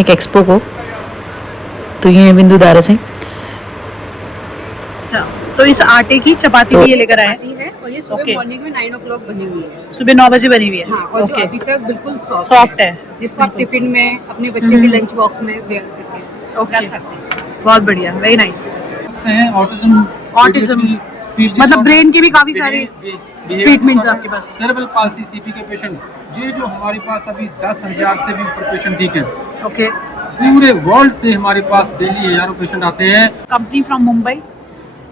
एक एक्सपो को। तो ये है बिंदु दारा सिंह। अच्छा, तो इस आटे की चपाती भी ये लेकर आए है और ये सुबह मॉर्निंग में 9 o'clock बनी हुई है। सुबह 9 बजे बनी हुई है। हाँ, और जो अभी तक बिल्कुल सॉफ्ट है, जिसको आप टिफिन में अपने बच्चे के लंच बॉक्स में वेयर करके रख सकते हैं। बहुत बढ़िया, वेरी नाइस। ऑटिज्म मतलब ब्रेन के भी काफी सारे ट्रीटमेंट्स आपके पास। सेरेब्रल पाल्सी सीपी के पेशेंट, ये जो हमारे पास अभी 10,000 से भी ऊपर पेशेंट ठीक है। ओके, पूरे वर्ल्ड से हमारे पास डेली हजारों पेशेंट आते हैं। कंपनी फ्रॉम मुंबई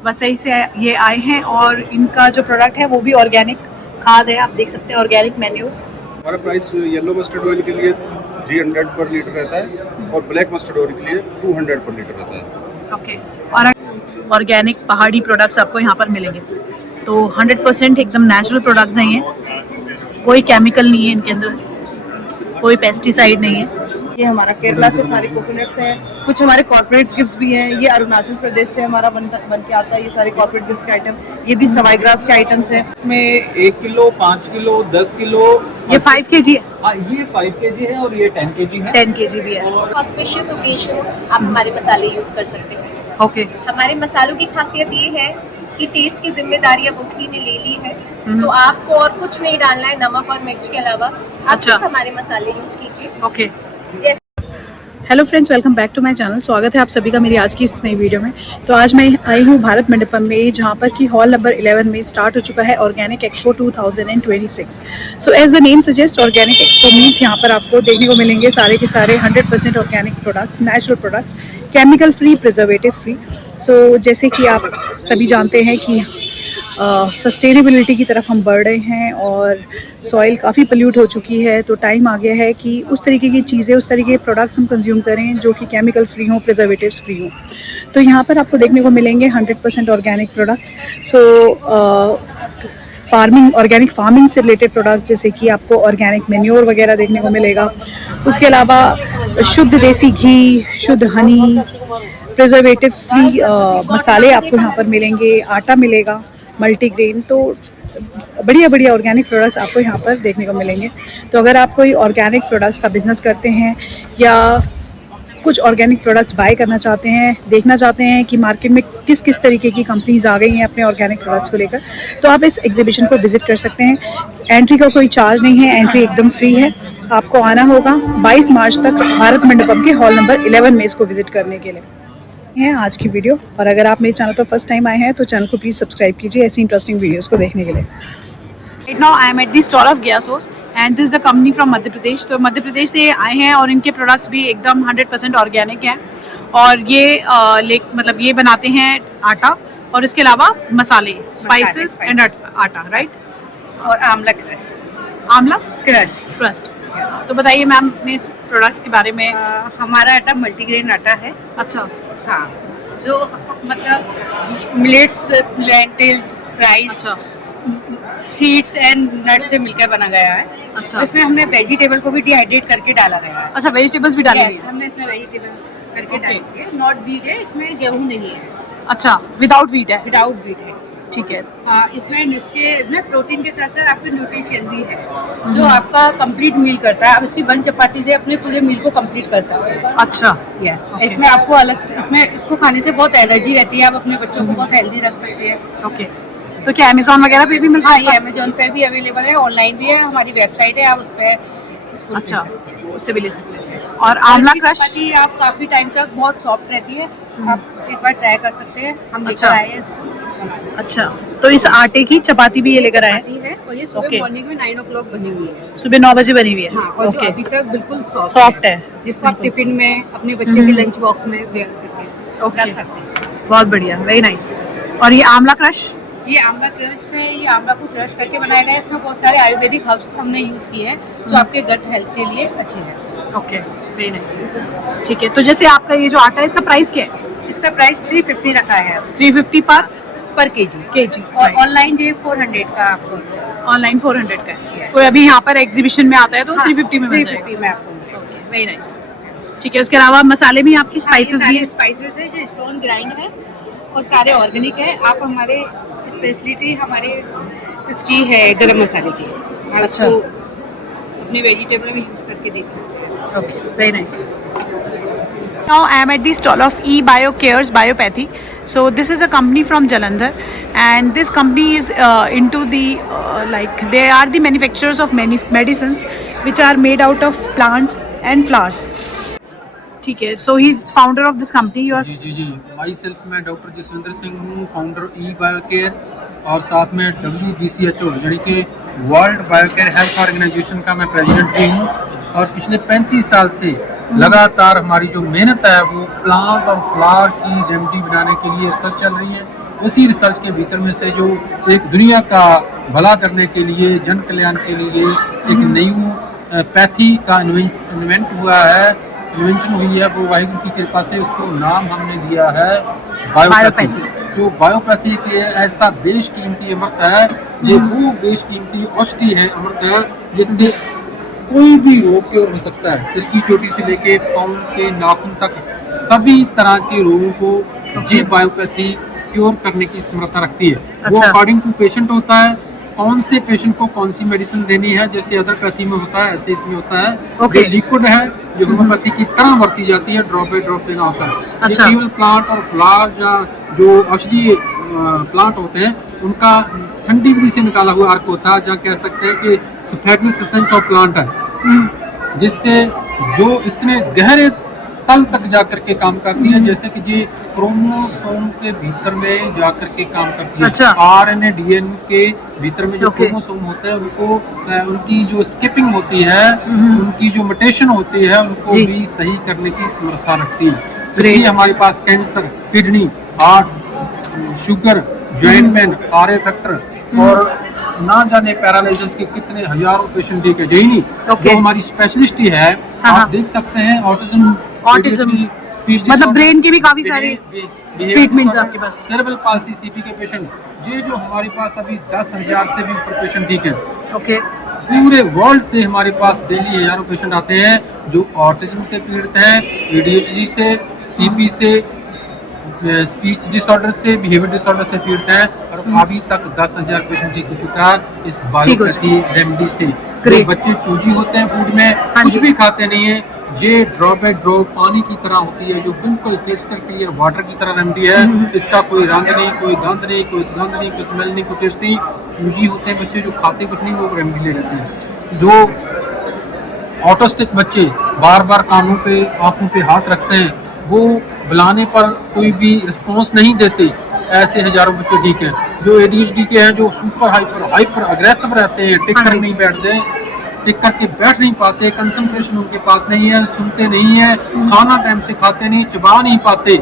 वसई से ये आए हैं और इनका जो प्रोडक्ट है वो भी ऑर्गेनिक खाद है। आप देख सकते हैं ऑर्गेनिक मेन्यू। हमारा प्राइस येलो मस्टर्ड ऑयल के लिए 300 पर लीटर रहता है और ब्लैक मस्टर्ड ऑयल के लिए 200 पर लीटर रहता है। ओके, और ऑर्गेनिक पहाड़ी प्रोडक्ट्स आपको यहाँ पर मिलेंगे। तो 100% एकदम नेचुरल प्रोडक्ट्स हैं ये, कोई केमिकल नहीं है इनके अंदर, कोई पेस्टिसाइड नहीं है। ये हमारा केरला से सारे कोकोनट्स हैं, कुछ हमारे कॉर्पोरेट गिफ्ट्स भी हैं। ये अरुणाचल प्रदेश से हमारा बन के आता है ये सारे कॉर्पोरेट गिफ्ट्स के आइटम। ये भी सवाई ग्रास के आइटम्स हैं। इसमें 1 किलो, 5 किलो, 10 किलो। ये 5 kg है। हाँ, ये 5 kg है और ये 10 kg है। 10 kg भी है। ऑस्पिशियस ओकेजन आप हमारे मसाले यूज कर सकते हैं। ओके, हमारे मसालों की खासियत ये है कि टेस्ट की जिम्मेदारी अब उठी ने ले ली है, तो आपको और कुछ नहीं डालना है नमक और मिर्च के अलावा। आप सिर्फ हमारे मसाले यूज कीजिए। ओके। जैसे hello friends, welcome back to my channel. स्वागत है आप सभी का मेरी आज की इस नई वीडियो में। तो आज मैं आई हूँ भारत मंडपम में, जहाँ पर कि हॉल नंबर 11 में स्टार्ट हो चुका है organic expo 2026। So as the name suggest, organic expo means यहाँ पर आपको देखने को मिलेंगे सारे के सारे 100% organic products, natural products, chemical free, preservative free. So जैसे कि आप सभी जानते हैं कि सस्टेनेबिलिटी की तरफ हम बढ़ रहे हैं और सॉइल काफ़ी पोल्यूट हो चुकी है। तो टाइम आ गया है कि उस तरीके की चीज़ें, उस तरीके के प्रोडक्ट्स हम कंज्यूम करें जो कि केमिकल फ्री हों, प्रिजर्वेटिव्स फ्री हों। तो यहाँ पर आपको देखने को मिलेंगे 100% ऑर्गेनिक प्रोडक्ट्स। सो फार्मिंग, ऑर्गेनिक फार्मिंग से रिलेटेड प्रोडक्ट्स, जैसे कि आपको ऑर्गेनिक मेन्योर वगैरह देखने को मिलेगा। उसके अलावा शुद्ध देसी घी, शुद्ध हनी, प्रिजर्वेटिव फ्री मसाले आपको यहाँ पर मिलेंगे, आटा मिलेगा, मल्टीग्रेन। तो बढ़िया बढ़िया ऑर्गेनिक प्रोडक्ट्स आपको यहाँ पर देखने को मिलेंगे। तो अगर आप कोई ऑर्गेनिक प्रोडक्ट्स का बिजनेस करते हैं या कुछ ऑर्गेनिक प्रोडक्ट्स बाय करना चाहते हैं, देखना चाहते हैं कि मार्केट में किस किस तरीके की कंपनीज आ गई हैं अपने ऑर्गेनिक प्रोडक्ट्स को लेकर, तो आप इस एग्जीबिशन को विजिट कर सकते हैं। एंट्री का कोई चार्ज नहीं है, एंट्री एकदम फ्री है। आपको आना होगा 22 मार्च तक भारत मंडपम के हॉल नंबर 11 में इसको विजिट करने के लिए है आज की वीडियो। और अगर आप मेरे चैनल पर फर्स्ट टाइम आए हैं तो चैनल को प्लीज़ सब्सक्राइब कीजिए ऐसी इंटरेस्टिंग वीडियोस को देखने के लिए। Right now I am at the stall of Gasos and this is the company from Madhya Pradesh. तो मध्य प्रदेश से आए हैं और इनके प्रोडक्ट्स भी एकदम 100% ऑर्गेनिक हैं। और ये मतलब ये बनाते हैं आटा और इसके अलावा मसाले, स्पाइसेस एंड आटा, राइट? और आंवला क्रश। आंवला क्रश। तो बताइए मैम अपने इस प्रोडक्ट्स के बारे में। हमारा आटा मल्टीग्रेन आटा है। अच्छा, हाँ, जो मतलब millets, lentils, rice, seeds and nuts से मिलकर बना गया है। अच्छा। तो इसमें हमने वेजिटेबल को भी डिहाइड्रेट करके डाला गया है। अच्छा, वेजिटेबल्स भी डाली हुई Yes, है। हमने इसमें वेजिटेबल करके डाली है। नॉट वीट है, इसमें गेहूं नहीं है, अच्छा, विदाउट वीट है। विदाउट वीट है। ठीक है। हाँ, इसमें प्रोटीन के साथ साथ आपको न्यूट्रिशन भी है जो आपका कंप्लीट मील करता है। आप इसकी 1 चपाती से अपने पूरे मील को कंप्लीट कर सकते हैं। अच्छा, यस, इसमें आपको अलग, इसमें इसको खाने से बहुत एनर्जी रहती है। आप अपने बच्चों को बहुत हेल्दी रख सकते हैं। ओके। तो क्या अमेज़न वगैरह पे भी मिलता हाँ, है? ये अमेजोन पे भी अवेलेबल है, ऑनलाइन भी है। हमारी वेबसाइट है, आप उस पर इसको ले अच्छा, सकते हैं। उससे भी ले सकते हैं। और आंवला इसकी क्रश? चपाती आप काफी टाइम तक बहुत सॉफ्ट रहती है। आप एक बार ट्राई कर सकते हैं। हम लेकर अच्छा। आए हैं इसको। अच्छा, तो इस आटे की चपाती भी ये लेकर आए हैं? चपाती है और ये सुबह Okay. मॉर्निंग में 9 o'clock बनी हुई है। सुबह 9 बजे बनी हुई है। हाँ, और जो ओके, अभी तक बिल्कुल सॉफ्ट है। जिसको आप टिफिन में अपने बच्चे के लंच बॉक्स में वेयर करके रख सकते हैं। बहुत बढ़िया, वेरी नाइस। और ये आंवला क्रश? ये आंवला क्रश है। ये आंवला को क्रश करके बनाया गया है। इसमें बहुत सारे आयुर्वेदिक हर्ब्स हमने यूज किए हैं जो आपके गट हेल्थ के लिए अच्छे हैं। Okay, very nice. ठीक है, तो जैसे आपका ये जो आटा है इसका प्राइस क्या है? इसका प्राइस 350 रखा है 350 पर केजी। और और ऑनलाइन जो 400 का आपको ऑनलाइन 400 का है। Yes. कोई अभी यहाँ पर एग्जीबिशन में आता है तो हाँ, 350 में मिल जाएगा। 350 में आपको मिलेगा। Okay, very nice. ठीक है, उसके अलावा मसाले भी आपके, स्पाइसेस भी हैं? स्पाइसेस है जो स्टोन ग्राइंड है और सारे ऑर्गेनिक है। आप हमारे स्पेशलिटी हमारे इसकी है गरम मसाले की। आप अच्छा। उसको अपने वेजिटेबल में यूज करके देख सकते हैं। Okay, very nice. Now I am at the stall of eBiocares Biopathy. So this is a company from Jalandhar, and this company is into the like they are the manufacturers of many medicines which are made out of plants and flowers. ठीक है, so he is founder of this company. You are जी myself मैं doctor Jaswinder Singh हूँ, founder eBioCare और साथ में WBCHO यानी कि वर्ल्ड बायोकेयर हेल्थ ऑर्गेनाइजेशन का मैं प्रेसिडेंट भी हूँ। और पिछले 35 साल से लगातार हमारी जो मेहनत है वो प्लांट और फ्लावर की रेमेडी बनाने के लिए रिसर्च चल रही है। उसी रिसर्च के भीतर में से जो एक दुनिया का भला करने के लिए, जन कल्याण के लिए एक नई पैथी का इन्वेंट हुआ है, इन्वेंशन हुई है, वो वाहिगुरु की कृपा से उसको नाम हमने दिया है बायोपैथी। जो बायोपैथी के ऐसा बेशकीमती अमृत है, ये वो बेशकीमती औषधि है, अमृत है, जिससे कोई भी रोग क्योर हो सकता है। सिर की चोटी से लेके पाँव के नाखून तक सभी तरह के रोगों को ये बायोपैथी क्योर करने की समर्था रखती है। वो अकॉर्डिंग टू पेशेंट होता है, कौन से पेशेंट को कौन सी मेडिसिन देनी है, जैसे अदर पैथी में होता है ऐसे इसमें होता है। जो लिक्विड है जो होम्योपैथी की तरह बरती जाती है, ड्रॉप बाई ड्रॉप देना होता है। ये केवल प्लांट और फ्लावर या जो औषधीय प्लांट होते हैं उनका ठंडी विधि से निकाला हुआ अर्क होता है, जहाँ कह सकते हैं कि स्फैग्नस एसेंस ऑफ प्लांट है, जिससे जो इतने गहरे तल तक जाकर के काम करती है, जैसे कि ये क्रोमोसोम के भीतर में जाकर के काम करती है। RNA DNA के भीतर में जो क्रोमोसोम होते हैं उनको उनकी जो स्किपिंग होती है, उनकी जो म्यूटेशन होती है, उनको भी सही करने की समर्था रखती है। इसलिए हमारे पास cancer, kidney, heart, sugar, joint pain, RA factor और ना जाने पैरालिसिस के कितने हजारों पेशेंट ठीक है। यही नहीं, जो हमारी स्पेशलिस्ट ही है, आप देख सकते हैं ऑटिज्म मतलब ब्रेन के भी काफी सारे ट्रीटमेंट्स आपके पास। सेरेब्रल पाल्सी CP के पेशेंट, ये जो हमारे पास अभी 10,000 से भी ऊपर पेशेंट ठीक है। पूरे वर्ल्ड से हमारे पास डेली हजारों पेशेंट आते हैं जो ऑटिज्म से पीड़ित हैं, ADHD से, CP से, स्पीच डिसऑर्डर से, बिहेवियर डिसऑर्डर से पीड़ित है। और अभी तक 10,000 पेशेंट ठीक हो चुका है इस बायोपैथी रेमेडी से। जो बच्चे चूजी होते हैं फूड में, कुछ भी खाते नहीं है, ये ड्रॉप बाई ड्रॉप पानी की तरह होती है, जो बिल्कुल क्रिस्टल क्लियर वाटर की तरह रेमेडी है। इसका कोई रंग नहीं, कोई गंध नहीं, कोई सुगंध नहीं, कोई स्मेल नहीं, कोई टेस्ट नहीं। चूजी होते हैं बच्चे जो खाते कुछ नहीं, वो रेमेडी ले लेते हैं। जो ऑटिस्टिक बच्चे बार बार कानों पे, आंखों पे हाथ रखते हैं, वो बुलाने पर कोई भी रिस्पॉन्स नहीं देते, ऐसे हजारों बच्चे ठीक हैं। जो ADHD के हैं, जो सुपर हाइपर अग्रेसिव रहते हैं, टिक कर नहीं बैठते, टिक करके बैठ नहीं पाते, कंसंट्रेशन उनके पास नहीं है, सुनते नहीं है, खाना टाइम से खाते नहीं, चबा नहीं पाते,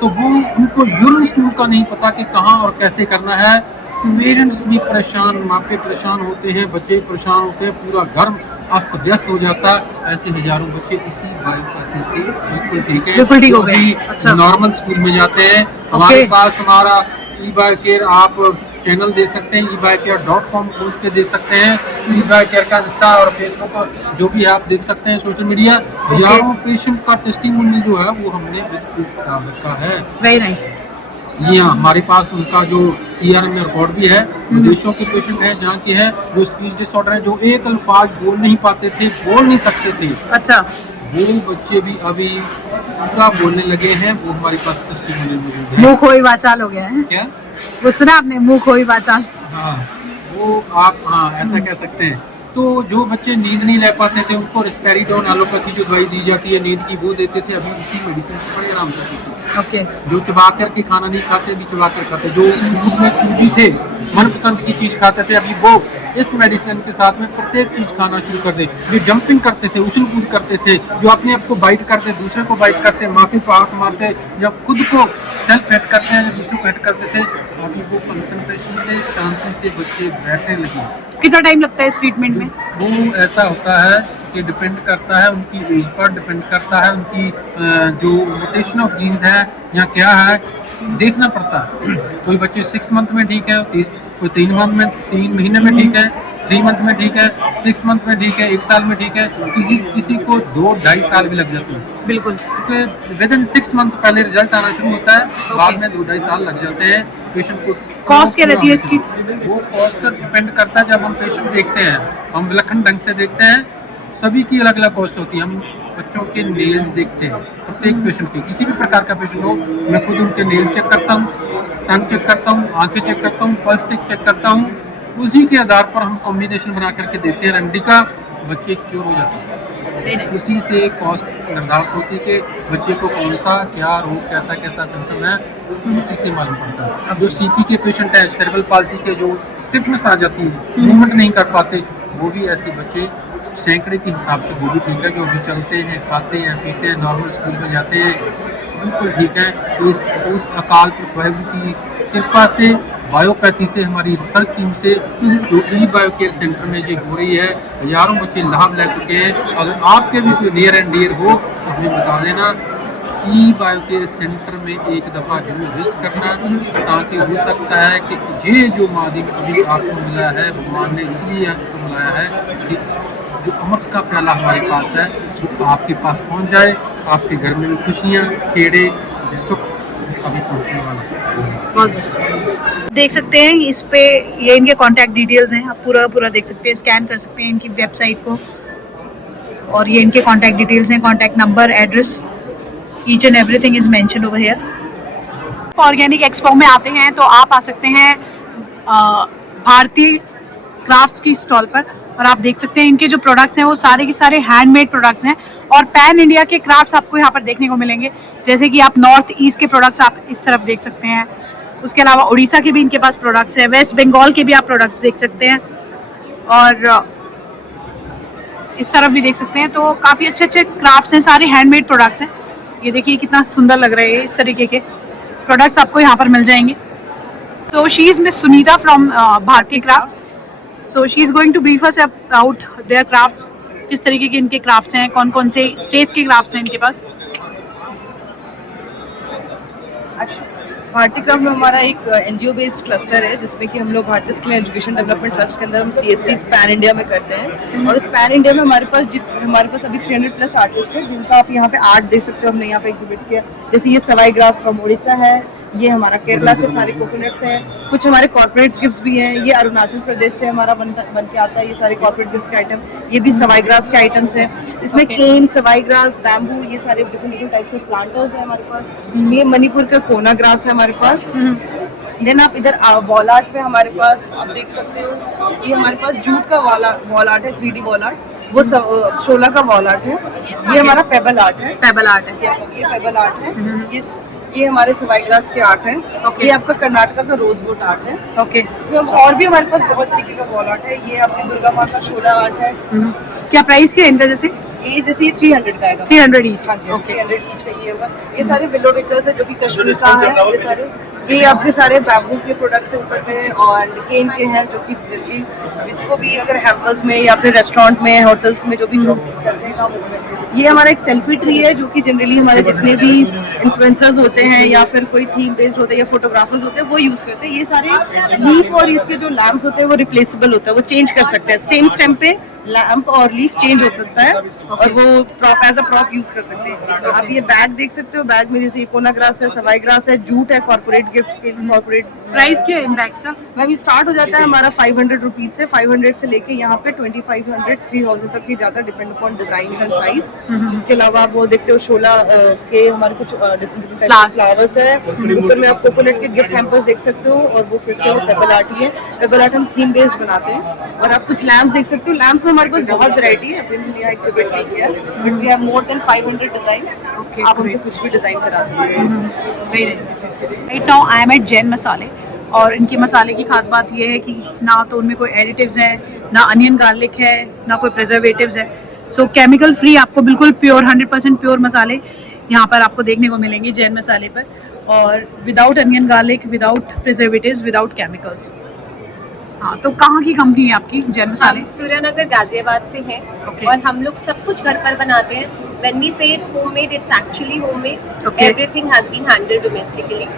तो वो उनको यूरिन स्टूल का नहीं पता कि कहाँ और कैसे करना है। पेरेंट्स भी परेशान, माँ पे परेशान होते हैं, बच्चे परेशान होते हैं, पूरा घर अस्त व्यस्त हो जाता है। ऐसे हजारों बच्चे इसी बायोपैथी से बिल्कुल ठीक है, बिल्कुल ठीक हो गए, नॉर्मल स्कूल में जाते हैं। हमारे पास हमारा eBioCare आप चैनल दे सकते हैं, eBioCare.com खोज के देख सकते हैं। eBioCare का इंस्टा और फेसबुक जो भी आप देख सकते हैं, सोशल मीडिया। हजारों पेशेंट का टेस्टिमोनियल जो है वो हमने बिल्कुल रखा है। Very nice. जी हाँ, हमारे पास उनका जो CRM में रिकॉर्ड भी है। विदेशों के पेशेंट हैं जहाँ के हैं जो स्पीच डिसऑर्डर है, जो एक अल्फाज बोल नहीं पाते थे, बोल नहीं सकते थे, वो बच्चे भी अभी पूरा बोलने लगे हैं। वो हमारे पास टेस्टिमोनियल मौजूद है। मुंह खोई वाचाल हो गया है क्या? वो सुना आपने, मुंह खोई वाचाल? हाँ, वो आप ऐसा कह सकते हैं। तो जो बच्चे नींद नहीं ले पाते थे उनको रिस्पेरिडोन एलोपैथी जो दवाई दी जाती है नींद की, वो देते थे। अभी इसी मेडिसिन से बड़े आराम से जो चबा कर के खाना नहीं खाते, अभी चबा कर खाते। जो दूध में चूजी थे, मनपसंद की चीज खाते थे, अभी वो इस मेडिसिन के साथ में प्रत्येक चीज खाना शुरू कर दे। जो जंपिंग करते थे, उछल कूद करते थे, जो अपने आप को बाइट करते, दूसरे को बाइट करते, माथे पर हाथ मारते, जब खुद को सेल्फ हिट करते हैं, दूसरों को हिट करते थे, अभी वो कंसंट्रेशन से, शांति से बच्चे बैठने लगे। कितना टाइम लगता है इस ट्रीटमेंट में? वो ऐसा होता है कि डिपेंड करता है उनकी एज पर, डिपेंड करता है उनकी जो म्यूटेशन ऑफ जीन्स है या क्या है, देखना पड़ता है। कोई बच्चे 6 मंथ में ठीक है, कोई 3 मंथ में, 3 महीने में ठीक है, 3 मंथ में ठीक है, 6 मंथ में ठीक है, 1 साल में ठीक है, किसी को 2-2.5 साल भी लग जाते हैं। बिल्कुल, क्योंकि विद इन 6 मंथ पहले रिजल्ट आना शुरू होता है, बाद में 2-2.5 साल लग जाते हैं पेशेंट को। कॉस्ट क्या रहती है इसकी? वो कॉस्ट डिपेंड करता है, जब हम पेशेंट देखते हैं, हम विलक्षण ढंग से देखते हैं, सभी की अलग अलग कॉस्ट होती है। हम बच्चों के नेल्स देखते हैं, प्रत्येक पेशेंट के, किसी भी प्रकार का पेशेंट हो, मैं खुद उनके नेल्स चेक करता हूँ, टंग चेक करता हूँ, आंखें चेक करता हूँ, पल्स चेक करता हूँ। उसी के आधार पर हम कॉम्बिनेशन बना करके देते हैं रंडी का, बच्चे क्योर हो जाते हैं। उसी से कॉस्ट निर्धारित होती है कि बच्चे को कौन सा क्या रोग, कैसा कैसा सिम्टम है, उसी से मालूम पड़ता है। अब जो सीपी के पेशेंट है, सेरेब्रल पाल्सी के, जो स्टिफनेस आ जाती है, मूवमेंट नहीं कर पाते, वो भी ऐसे बच्चे सैकड़े के हिसाब से वो भी ठीक है, जो भी चलते हैं, खाते हैं, पीते हैं, नॉर्मल स्कूल में जाते हैं, बिल्कुल ठीक है। उस अकाल पुरख वाहिगुरु की कृपा से, बायोपैथी से, हमारी रिसर्च टीम से जो ई बायो केयर सेंटर में ये हो रही है, हजारों बच्चे लाभ ले चुके हैं। अगर आपके भी कोई नियर एंड डियर हो तो हमें बता देना। ई बायो केयर सेंटर में एक दफ़ा जरूर विजिट करना, ताकि हो सकता है कि ये जो माध्यम अभी आपको मिला है, भगवान ने इसलिए आपको मिलाया है कि जो अमृत का प्याला हमारे पास है वो आपके पास पहुंच जाए, आपके घर में खुशियाँ, खेड़े, सुख अभी पहुँचने वाला है। देख सकते हैं इस पे ये इनके कांटेक्ट डिटेल्स हैं, आप पूरा देख सकते हैं, स्कैन कर सकते हैं इनकी वेबसाइट को, और ये इनके कांटेक्ट डिटेल्स हैं, contact number, address, each and everything is mentioned over here. Organic expo में आते हैं तो आप आ सकते हैं भारतीय क्राफ्ट्स की स्टॉल पर, और आप देख सकते हैं इनके जो प्रोडक्ट्स हैं वो सारे के सारे हैंडमेड प्रोडक्ट्स हैं, और पैन इंडिया के क्राफ्ट्स आपको यहाँ पर देखने को मिलेंगे। जैसे कि आप नॉर्थ ईस्ट के प्रोडक्ट्स आप इस तरफ देख सकते हैं, उसके अलावा उड़ीसा के भी इनके पास प्रोडक्ट्स हैं, वेस्ट बंगाल के भी आप प्रोडक्ट्स देख सकते हैं, और इस तरफ भी देख सकते हैं। तो काफ़ी अच्छे अच्छे क्राफ्ट्स हैं, सारे हैंडमेड प्रोडक्ट्स हैं। ये देखिए कितना सुंदर लग रहे हैं, इस तरीके के प्रोडक्ट्स आपको यहाँ पर मिल जाएंगे। तो she is miss Sunita from Bharatiya crafts, so she is going to brief us about their crafts, किस तरीके के इनके क्राफ्ट्स हैं, कौन कौन से स्टेट्स के क्राफ्ट्स हैं इनके पास। भारतीय क्राफ्ट में हमारा एक एनजीओ बेस्ड क्लस्टर है, जिसमें कि हम लोग भारतीय स्किल एजुकेशन डेवलपमेंट ट्रस्ट के अंदर हम CFCs पैन इंडिया में करते हैं। और इस पैन इंडिया में हमारे पास अभी 300+ आर्टिस्ट हैं, जिनका आप यहाँ पे आर्ट देख सकते हो, हमने यहाँ पे एग्जिबिट किया। जैसे ये सवाई ग्रास फ्रॉम उड़ीसा है, ये हमारा केरला से सारे कोकोनट्स हैं, कुछ हमारे कॉर्पोरेट गिफ्ट्स भी हैं, ये अरुणाचल प्रदेश से हमारा बन के आता है, ये सारे कॉर्पोरेट गिफ्ट्स के आइटम, ये भी सवाई ग्रास के आइटम्स हैं। इसमें केन, सवाई ग्रास, बैम्बू, ये सारे डिफरेंट टाइप्स के प्लांटर्स हैं हमारे पास। ये मणिपुर का कोना ग्रास है हमारे पास। देन आप इधर वॉल आर्ट पे हमारे पास आप देख सकते हो, ये हमारे पास जूट का वॉल आर्ट है, 3D वॉल आर्ट, वो 16 का वॉल आर्ट है। ये हमारा पेबल आर्ट है, पेबल आर्ट है, ये पेबल आर्ट है। ये हमारे सवाई ग्रास के आर्ट है। ये आपका कर्नाटका का रोजवुड आर्ट है। ओके। इसमें और भी हमारे पास बहुत तरीके का वॉल आर्ट है। ये आपकी दुर्गा माँ का शोला आर्ट है। क्या प्राइस क्या है इनका? जैसे ये 300 का आएगा, 300 ईच। ओके, 300 ईच का ये होगा। ये सारे विलो विकर्स है जो कि कश्मीर का है। ये सारे ये आपके सारे बैम्बू के प्रोडक्ट्स हैं ऊपर में, और केन के हैं जो कि जनरली जिसको भी अगर हैम्पर्स में या फिर रेस्टोरेंट में, होटल्स में जो भी करते हैं काम उसमें। ये हमारा एक सेल्फी ट्री है, जो कि जनरली हमारे जितने भी इन्फ्लुएंसर्स होते हैं या फिर कोई थीम बेस्ड होते हैं या फोटोग्राफर्स होते हैं वो यूज करते हैं। ये सारे लीफ और इसके जो लैम्प्स होते हैं वो रिप्लेसेबल होता है, वो चेंज कर सकते हैं। सेम स्टेम पे लैम्प और लीफ चेंज हो सकता है, और वो prop as a prop use कर सकते हैं। आप ये बैग देख सकते हो, बैग में जैसे कोना ग्रास है, सवाई ग्रास है, जूट है, कॉर्पोरेट गिफ्ट्स के लिए कॉर्पोरेट। प्राइस क्या है इन बैग्स का? मैम ये स्टार्ट हो जाता है हमारा 500 रुपीज से, 500 से लेके यहाँ पे 2500 3000 तक की जाता है, depend upon design and size. इसके अलावा आप वो देखते हो शोला के हमारे कुछ डिफरेंट फ्लावर्स है। ऊपर में आप कोकोनट के गिफ्ट हैम्पर्स देख सकते हो, और वो फिर से वो पेबल आर्ट ही है। पेबल आर्ट हम थीम बेस्ड बनाते हैं। और आप कुछ लैम्प्स देख सकते हो, लैम्प्स में हमारे पास बहुत वैरायटी है, अभी हमने यहाँ एग्जिबिट नहीं किया, but we have more than 500 designs. आप हमसे कुछ भी डिजाइन करा सकते हैं। Right now I am at Jain Masale, और इनके मसाले की खास बात यह है कि ना तो उनमें कोई एडिटिव्स हैं, ना अनियन गार्लिक है, ना कोई प्रिजर्वेटिव्स है। सो केमिकल फ्री आपको बिल्कुल प्योर 100% प्योर मसाले यहाँ पर आपको देखने को मिलेंगे जैन मसाले पर, और without onion garlic, without preservatives, without chemicals. हाँ, तो कहाँ की कंपनी है आपकी जैन मसाले? हम सूर्यनगर गाजियाबाद से हैं। और हम लोग सब कुछ घर पर बनाते हैं। When we say it's homemade, it's actually homemade. Okay. Everything has been handled domestically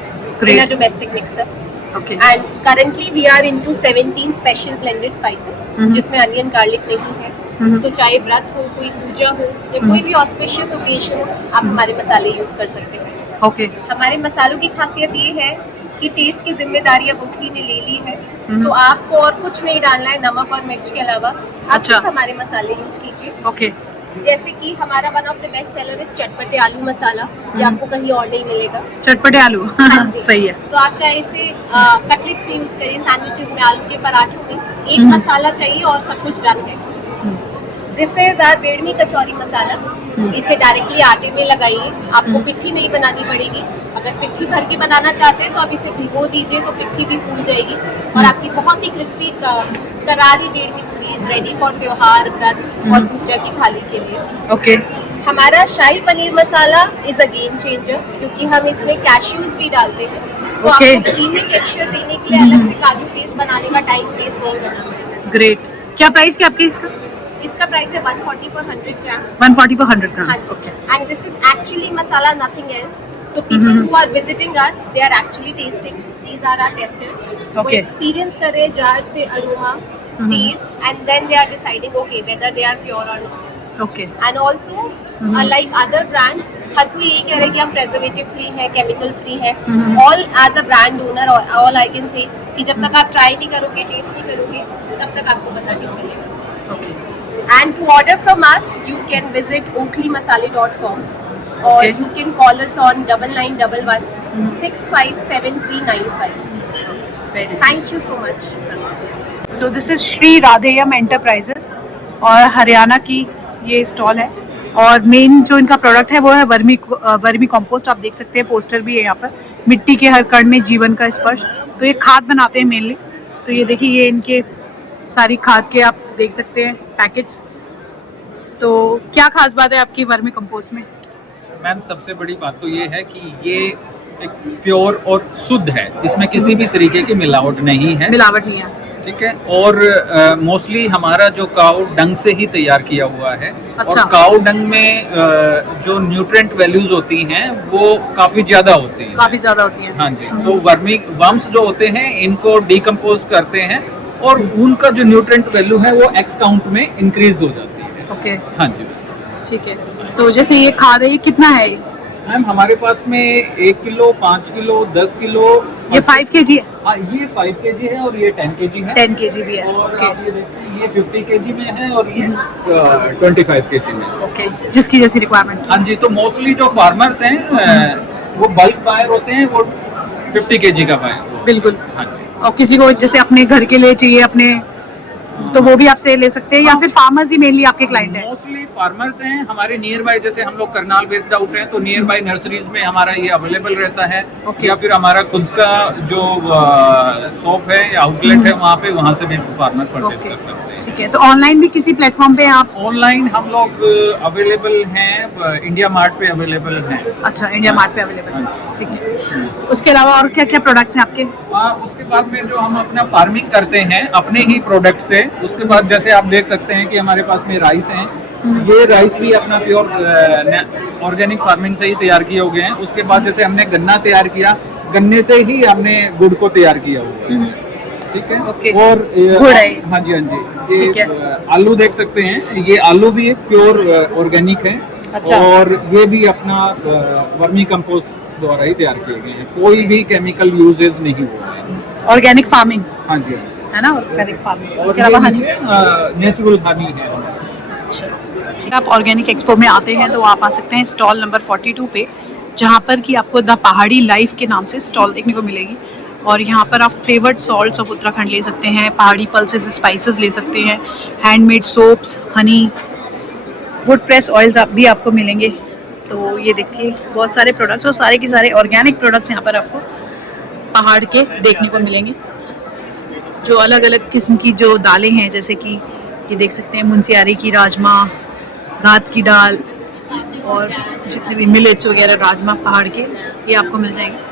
Great. in a domestic mixer. Okay. And currently we are into 17 special blended spices, जिसमें अनियन गार्लिक नहीं है। तो चाहे व्रत हो, कोई पूजा हो, या कोई भी ऑस्पिशियस ओकेजन हो, आप हमारे मसाले यूज कर सकते हैं। ओके। हमारे मसालों की खासियत ये है कि टेस्ट की जिम्मेदारी अब उठी ने ले ली है, तो आपको और कुछ नहीं डालना है नमक और मिर्च के अलावा। आप अच्छा। सिर्फ हमारे मसाले यूज कीजिए। ओके। जैसे कि हमारा one of the best seller is chatpate aloo masala, ये आपको कहीं और नहीं मिलेगा। चटपटे आलू हाँ जी। सही है। तो आप चाहे इसे कटलेट्स में यूज करिए, सैंडविचेस में, आलू के पराठों में, एक मसाला चाहिए और सब कुछ डन है। दिस इज आवर बेडमी कचौरी मसाला। इसे डायरेक्टली आटे में लगाइए, आपको पिट्ठी नहीं बनानी पड़ेगी। अगर पिट्ठी भर के बनाना चाहते हैं तो आप इसे भिगो दीजिए, तो पिट्ठी भी फूल जाएगी और आपकी बहुत ही क्रिस्पी करारी बेडमी पूरी इज रेडी फॉर त्योहार, व्रत और पूजा की थाली के लिए। ओके। हमारा शाही paneer masala is a game changer, क्योंकि हम इसमें कैश्यूज भी डालते हैं, तो Okay. आपको क्रीमी टेक्सचर देने के लिए अलग से काजू पेस्ट बनाने का टाइम वेस्ट नहीं करना पड़ेगा। ग्रेट। क्या प्राइस क्या आपके इसका? इसका प्राइस है 140 for 100 grams। 140 for 100 हाँ grams। जी। Okay. And this is actually masala, nothing else. So people who are visiting us, they are actually tasting. These are our testers. वो Okay. experience कर रहे हैं jar से aroma, taste, and then they are deciding okay whether they are pure or not. Okay. And also like other brands, हर कोई यही कह रहे हैं कि हम प्रेजर्वेटिव फ्री है, केमिकल फ्री है। All as a brand owner all I can say कि जब तक आप ट्राई नहीं करोगे, टेस्ट नहीं करोगे, तब तक आपको पता नहीं चलेगा। Okay. And to order from us you can visit oakleymasale.com और Okay. You can call us on 9911 657395। Thank you so much. So this is Shri Radheyam enterprises और हरियाणा की ये स्टॉल है। और मेन जो इनका प्रोडक्ट है वो है वर्मी कंपोस्ट। आप देख सकते हैं पोस्टर भी है यहाँ पर, मिट्टी के हर कण में जीवन का स्पर्श। तो ये खाद बनाते हैं मेनली। तो ये देखिए, ये इनके सारी खाद के आप देख सकते हैं पैकेट्स। तो क्या खास बात है आपकी वर्मी कंपोस्ट में? मैम सबसे बड़ी बात तो ये है कि ये एक प्योर और शुद्ध है, इसमें किसी भी तरीके की मिलावट नहीं है। मिलावट नहीं है। ठीक है। और मोस्टली हमारा जो काऊ डंग से ही तैयार किया हुआ है। अच्छा। और काऊ डंग में जो न्यूट्रिएंट वैल्यूज होती हैं वो काफ़ी ज़्यादा होती हैं। काफी ज्यादा होती है। हाँ जी। तो वर्मी वर्म्स जो होते हैं इनको डिकम्पोज करते हैं और उनका जो न्यूट्रिएंट वैल्यू है वो एक्स काउंट में इंक्रीज हो जाती है। ओके। हाँ जी। ठीक है। तो जैसे ये खाद है, ये कितना है? मैम हमारे पास में 1 किलो, 5 किलो, 10 किलो। ये 5 kg है? हाँ, ये 5 kg है और ये 10 kg है। 10 kg भी है। और ओके। आप ये देखते हैं ये 50 kg में है और ये 25 kg में है। ओके, जिसकी जैसी रिक्वायरमेंट। हाँ जी। तो मोस्टली जो फार्मर्स हैं वो बल्क बायर होते हैं, वो 50 kg का बायर। बिल्कुल। हाँ जी। और किसी को जैसे अपने घर के लिए चाहिए अपने, तो वो भी आपसे ले सकते हैं, या फिर फार्मर्स ही मेनली आपके क्लाइंट है? मोस्टली फार्मर्स हैं हमारे नियर बाय। जैसे हम लोग करनाल बेस्ड आउट हैं तो नियर बाय नर्सरीज में हमारा ये अवेलेबल रहता है। Okay. या फिर हमारा खुद का जो शॉप है या आउटलेट है वहाँ से भी फार्मर परचेज ओके, कर सकते हैं। ठीक है। तो ऑनलाइन भी किसी प्लेटफॉर्म पे आप? ऑनलाइन हम लोग अवेलेबल हैं, इंडिया मार्ट पे अवेलेबल हैं। अच्छा, इंडिया मार्ट पे अवेलेबल है। ठीक है। उसके अलावा और क्या क्या प्रोडक्ट्स हैं आपके? उसके बाद में जो हम अपना फार्मिंग करते हैं अपने ही प्रोडक्ट से, उसके बाद जैसे आप देख सकते हैं कि हमारे पास में राइस हैं। ये राइस भी अपना प्योर ऑर्गेनिक फार्मिंग से ही तैयार किए हुए हैं। उसके बाद जैसे हमने गन्ना तैयार किया, गन्ने से ही हमने गुड़ को तैयार किया हुआ है। ठीक है। ओके। और गुड़ है। हाँ जी, हाँ जी। ठीक है। ये आलू देख सकते हैं, ये आलू भी प्योर ऑर्गेनिक है। अच्छा। और ये भी अपना वर्मी कंपोस्ट द्वारा ही तैयार किए गए हैं, कोई भी केमिकल यूजेस नहीं हुआ है। ऑर्गेनिक फार्मिंग हाँ जी, हाँ जी। है ना, ऑर्गेनिक फार्मिंग। और उसके अलावा ये हनी? नीचे, नेचुरल हनी है हमारा। ठीक है। आप ऑर्गेनिक एक्सपो में आते हैं तो आप आ सकते हैं स्टॉल नंबर 42 पे, जहाँ पर कि आपको द पहाड़ी लाइफ के नाम से स्टॉल देखने को मिलेगी। और यहाँ पर आप फ्लेवर्ड सॉल्ट्स ऑफ उत्तराखंड ले सकते हैं, पहाड़ी पल्सेस स्पाइसेस ले सकते हैं, handmade soaps, Honey, would press oils भी आपको मिलेंगे। तो ये देखिए बहुत सारे प्रोडक्ट्स और सारे के सारे ऑर्गेनिक प्रोडक्ट्स यहाँ पर आपको पहाड़ के देखने को मिलेंगे। जो अलग अलग किस्म की जो दालें हैं, जैसे कि ये देख सकते हैं मुंशियारी की राजमा, घात की दाल, और जितने भी मिलेट्स वगैरह राजमा पहाड़ के, ये आपको मिल जाएंगे।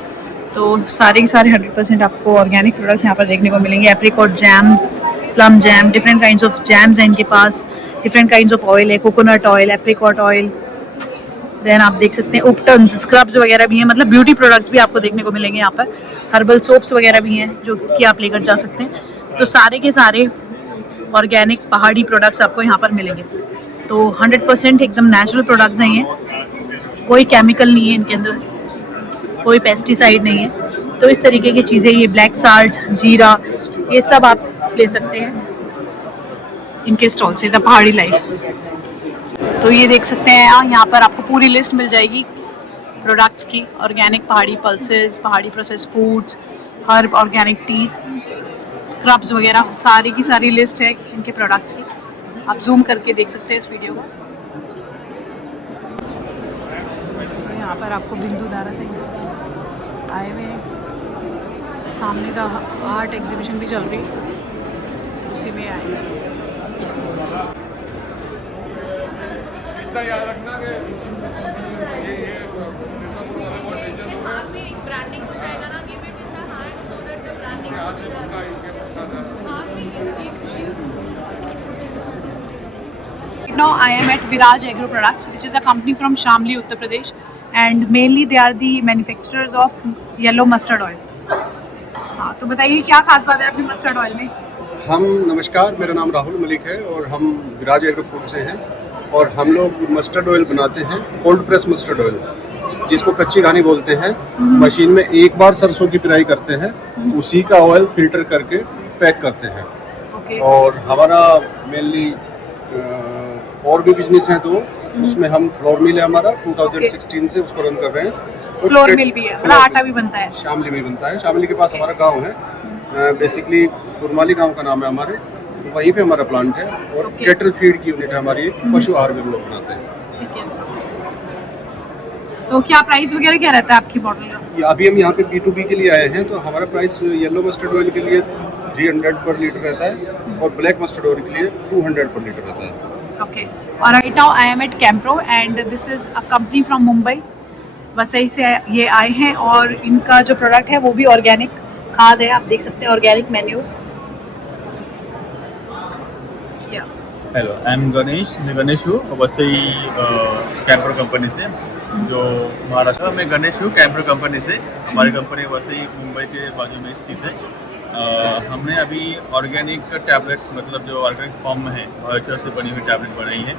तो सारे के सारे 100% आपको ऑर्गेनिक प्रोडक्ट्स यहाँ पर देखने को मिलेंगे। Apricot jams, plum jam, different kinds of jams हैं इनके पास, डिफरेंट काइंड्स ऑफ ऑयल है, coconut oil, apricot oil. Then आप देख सकते हैं उपटन्स, स्क्रब्स वगैरह भी हैं, मतलब ब्यूटी प्रोडक्ट्स भी आपको देखने को मिलेंगे यहाँ पर। हर्बल सोप्स वगैरह भी हैं जो कि आप लेकर जा सकते हैं। तो सारे के सारे ऑर्गेनिक पहाड़ी प्रोडक्ट्स आपको यहाँ पर मिलेंगे। तो 100% एकदम नेचुरल प्रोडक्ट्स हैं ये, कोई केमिकल नहीं है इनके अंदर, कोई पेस्टिसाइड नहीं है। तो इस तरीके की चीज़ें, ये ब्लैक साल्ट, जीरा, ये सब आप ले सकते हैं इनके स्टॉल से, द पहाड़ी लाइफ। तो ये देख सकते हैं यहाँ पर आपको पूरी लिस्ट मिल जाएगी प्रोडक्ट्स की। ऑर्गेनिक पहाड़ी पल्सेस, पहाड़ी process foods, herb organic teas, scrubs वगैरह, सारी की सारी लिस्ट है इनके प्रोडक्ट्स की। आप जूम करके देख सकते हैं इस वीडियो को। तो यहाँ पर आपको बिंदु दारा सिंह आए हुए हैं, सामने का आर्ट एग्जीबिशन भी चल रही है, तो उसी में आए हैं। ब्रांडिंग हो जाएगा ना, give it in the hand so that the branding goes to the Now I am at Viraj Agro Products, which is a company from Shamli, Uttar Pradesh, and mainly they are the manufacturers of yellow mustard oil. हाँ, तो बताइए क्या खास बात है अपनी mustard oil में? हम नमस्कार, मेरा नाम राहुल मलिक है और हम विराज एग्रो फूड से हैं और हम लोग मस्टर्ड ऑयल बनाते हैं, कोल्ड प्रेस मस्टर्ड ऑयल, जिसको कच्ची घानी बोलते हैं। मशीन में एक बार सरसों की पिराई करते हैं, उसी का ऑयल फिल्टर करके पैक करते हैं। Okay. और हमारा मेनली और भी बिजनेस हैं तो उसमें हम फ्लोर मिल है हमारा 2016 से उसको रन कर रहे हैं। फ्लोर मिल भी है, मतलब आटा भी बनता है। शामली में बनता है, शामली के पास हमारा गांव है, बेसिकली कुरमाली गांव का नाम है हमारे, वहीं पे हमारा प्लांट है। और केटल फीड की यूनिट है हमारी, एक पशु आहार भी हम लोग बनाते हैं। ठीक है, तो क्या प्राइस वगैरह क्या रहता है आपकी बॉटल का? अभी हम यहाँ पे B2B के लिए आए हैं, तो हमारा प्राइस येलो मस्टर्ड ऑयल के लिए 300 पर लीटर रहता है और ब्लैक मस्टर्ड ऑयल के लिए 200 पर लीटर रहता है। ओके, और right now I am at Campro and this is a company from Mumbai, Vasai से ये आए हैं और इनका जो प्रोडक्ट है वो भी ऑर्गेनिक खाद है। आप देख सकते हैं organic menu. Hello, I am Ganesh, मैं गणेश हूँ वसई कैम्प्रो कंपनी से, जो महाराष्ट्र में। गणेश हूँ कैम्प्रो कंपनी से, हमारी कंपनी वसई मुंबई के बाजू में स्थित है। हमने अभी ऑर्गेनिक टैबलेट, मतलब जो ऑर्गेनिक फॉर्म में है, बायोचर से बनी हुई टैबलेट बनाई है।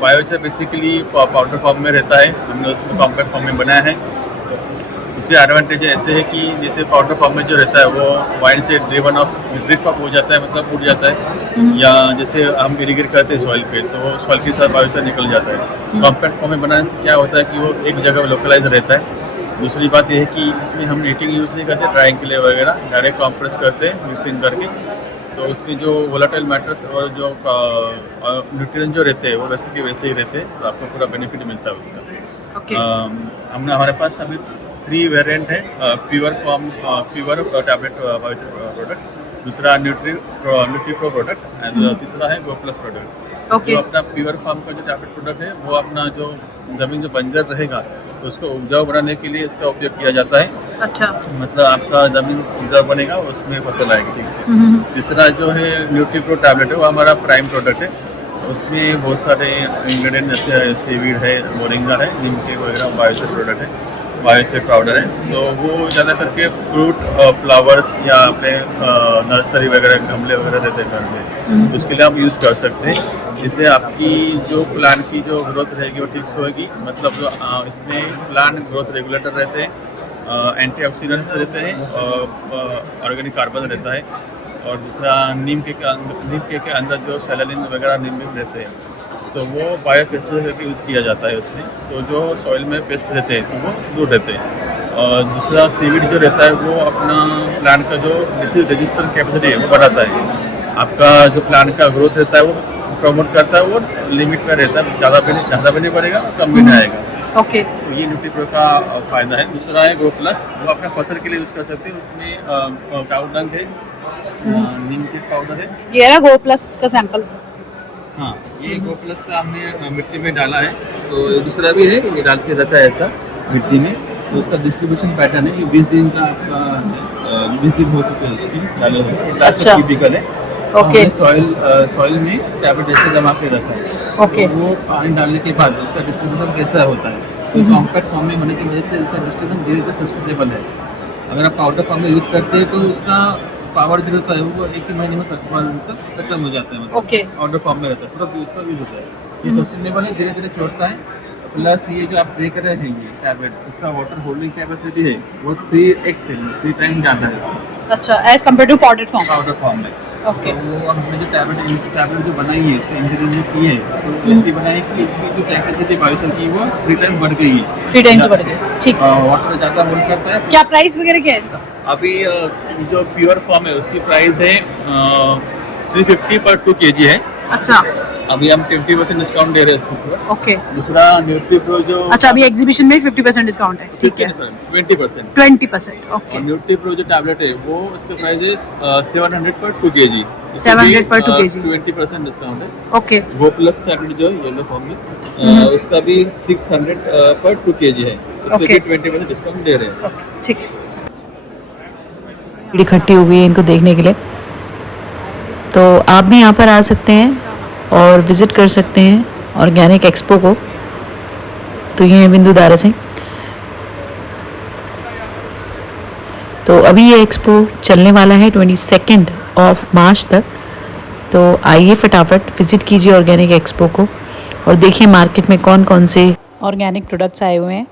बायोचर बेसिकली पाउडर फॉर्म में रहता है, हमने उसको कॉम्पैक्ट फॉर्म में बनाया है। उसके एडवांटेज ऐसे है कि जैसे पाउडर फॉर्म में जो रहता है वो वाइन से ड्रिवन ऑफ ड्रिफ्ट ऑफ हो जाता है, मतलब उड़ जाता है, या जैसे हम इरिगेट करते हैं सॉइल पे तो सॉइल के साथ बायोचर निकल जाता है। कॉम्पैक्ट फॉर्म में बनाने से क्या होता है कि वो एक जगह लोकलाइज रहता है। दूसरी बात यह है कि इसमें हम नीटिंग यूज़ नहीं करते, ड्राइंग के लिए वगैरह डायरेक्ट कॉम्प्रेस करते हैं मिक्सिंग करके। तो उसमें जो वोलेटाइल मैटर्स और जो न्यूट्रिएंट जो रहते हैं वो वैसे के वैसे ही रहते हैं, तो आपको पूरा बेनिफिट मिलता है उसका। हमने हमारे पास अभी 3 वेरिएंट है, प्योर टैबलेट प्रोडक्ट, दूसरा न्यूट्री प्रो प्रोडक्ट एंड तीसरा है गो प्लस प्रोडक्ट। जो अपना प्योर फार्म का जो टैबलेट प्रोडक्ट है वो अपना जो ज़मीन जो बंजर रहेगा तो उसको उपजाऊ बनाने के लिए इसका उपयोग किया जाता है। अच्छा, मतलब आपका ज़मीन उपजाऊ बनेगा, उसमें फसल आएगी ठीक से। तीसरा जो है न्यूट्री प्रो टैबलेट है, वो हमारा प्राइम प्रोडक्ट है। उसमें बहुत सारे इंग्रेडिएंट जैसे सीवीड है, मोरिंगा है, नीम के वगैरह, बायोचर प्रोडक्ट है, बायोचर पाउडर है। तो वो ज़्यादा करके फ्रूट, फ्लावर्स या अपने नर्सरी वगैरह, गमले वगैरह रहते हैं घर में, उसके लिए आप यूज़ कर सकते हैं। जिससे आपकी जो प्लांट की जो ग्रोथ रहेगी वो ठीक से होगी। मतलब जो इसमें प्लांट ग्रोथ रेगुलेटर रहते हैं, एंटीऑक्सीडेंट्स रहते हैं, ऑर्गेनिक कार्बन रहता है, और दूसरा नीम के अंदर जो सेलेनिन वगैरह नीम में रहते हैं, तो वो बायो पेस्टिसाइड यूज़ किया जाता है उसमें। तो जो सॉइल में पेस्ट रहते हैं तो वो दूर रहते हैं। और दूसरा सीवीड जो रहता है वो अपना प्लांट का जो डिसीज रेजिस्टेंट कैपेसिटी है वो बढ़ाता है। आपका जो प्लांट का ग्रोथ रहता है वो प्रमोट करता है, वो लिमिट में रहता है, ज़्यादा भी नहीं बढ़ेगा, कम भी नहीं आएगा। ओके, तो ये न्यूट्रीप्रो का फ़ायदा है। दूसरा है गो प्लस, वो अपना फसल के लिए यूज़ कर सकते हैं। उसमें काऊ डंग है, नीम के पाउडर है। ये रहा गो प्लस का सैंपल। हाँ, ये गो प्लस का हमने मिट्टी में डाला है। तो दूसरा भी है, ये डाल के रखा है ऐसा मिट्टी में। तो उसका डिस्ट्रीब्यूशन पैटर्न है, ये 20 दिन का आपका 20 दिन हो चुके हैं उसके डाले हुए। अच्छा, टिपिकल है। ओके, सॉइल में टैबलेट ऐसे जमा के रखा है। ओके, तो वो पानी डालने के बाद उसका डिस्ट्रीब्यूशन कैसा होता है, तो कॉम्पैक्ट फॉर्म में होने की वजह से उसका डिस्ट्रीब्यूशन धीरे धीरे सस्टेनेबल है। अगर आप पाउडर फॉर्म में यूज़ करते हैं तो उसका पावर जो रहता है वो 1 महीने में खत्म हो जाता है। मतलब ओके, पाउडर फॉर्म में रहता है, पूरा उसका यूज होता है। ये सस्टेनेबल है, धीरे धीरे छोड़ता है। प्लस ये जो आप देख रहे हैं ये टैबलेट, उसका वाटर होल्डिंग कैपेसिटी है वो 3x है, 3 टाइम ज़्यादा है इसका। अच्छा, as compare to powder form. Powder form में ओके तो वो हमने जो टैबलेट जो बनाई है इसका इंजीनियरिंग जो की है तो ऐसी बनाई कि इसकी जो कैपेसिटी बायोसेल की वो 3 टाइम्स बढ़ गई है, 3 टाइम्स बढ़ गए, ठीक। वाटर ज़्यादा होल्ड करता है। क्या प्राइस वगैरह क्या है इनका? अभी जो प्योर फॉर्म है उसकी प्राइस है 350 पर 2 kg है। अच्छा अभी हम 20% डिस्काउंट दे रहे हैं इसके ऊपर। ओके, दूसरा न्यूट्रीप्रो जो अच्छा अभी एग्जीबिशन में 50% डिस्काउंट है, ठीक है, 20%। 20%, ओके। और न्यूट्रीप्रो जो टैबलेट है वो उसका प्राइस है 700 पर 2 kg। 700 पर 2 kg। 20% डिस्काउंट है। ओके वो प्लस टैबलेट जो येलो फॉर्म में उसका भी 600 पर 2 kg है, उसके Okay. भी 20% डिस्काउंट दे रहे हैं। ठीक है। इकट्ठी हो गई है इनको देखने के लिए, तो आप भी यहाँ पर आ सकते हैं और विज़िट कर सकते हैं ऑर्गेनिक एक्सपो को। तो ये है बिंदु दारा सिंह। तो अभी ये एक्सपो चलने वाला है 22 मार्च तक, तो आइए फटाफट विज़िट कीजिए ऑर्गेनिक एक्सपो को और देखिए मार्केट में कौन कौन से ऑर्गेनिक प्रोडक्ट्स आए हुए हैं।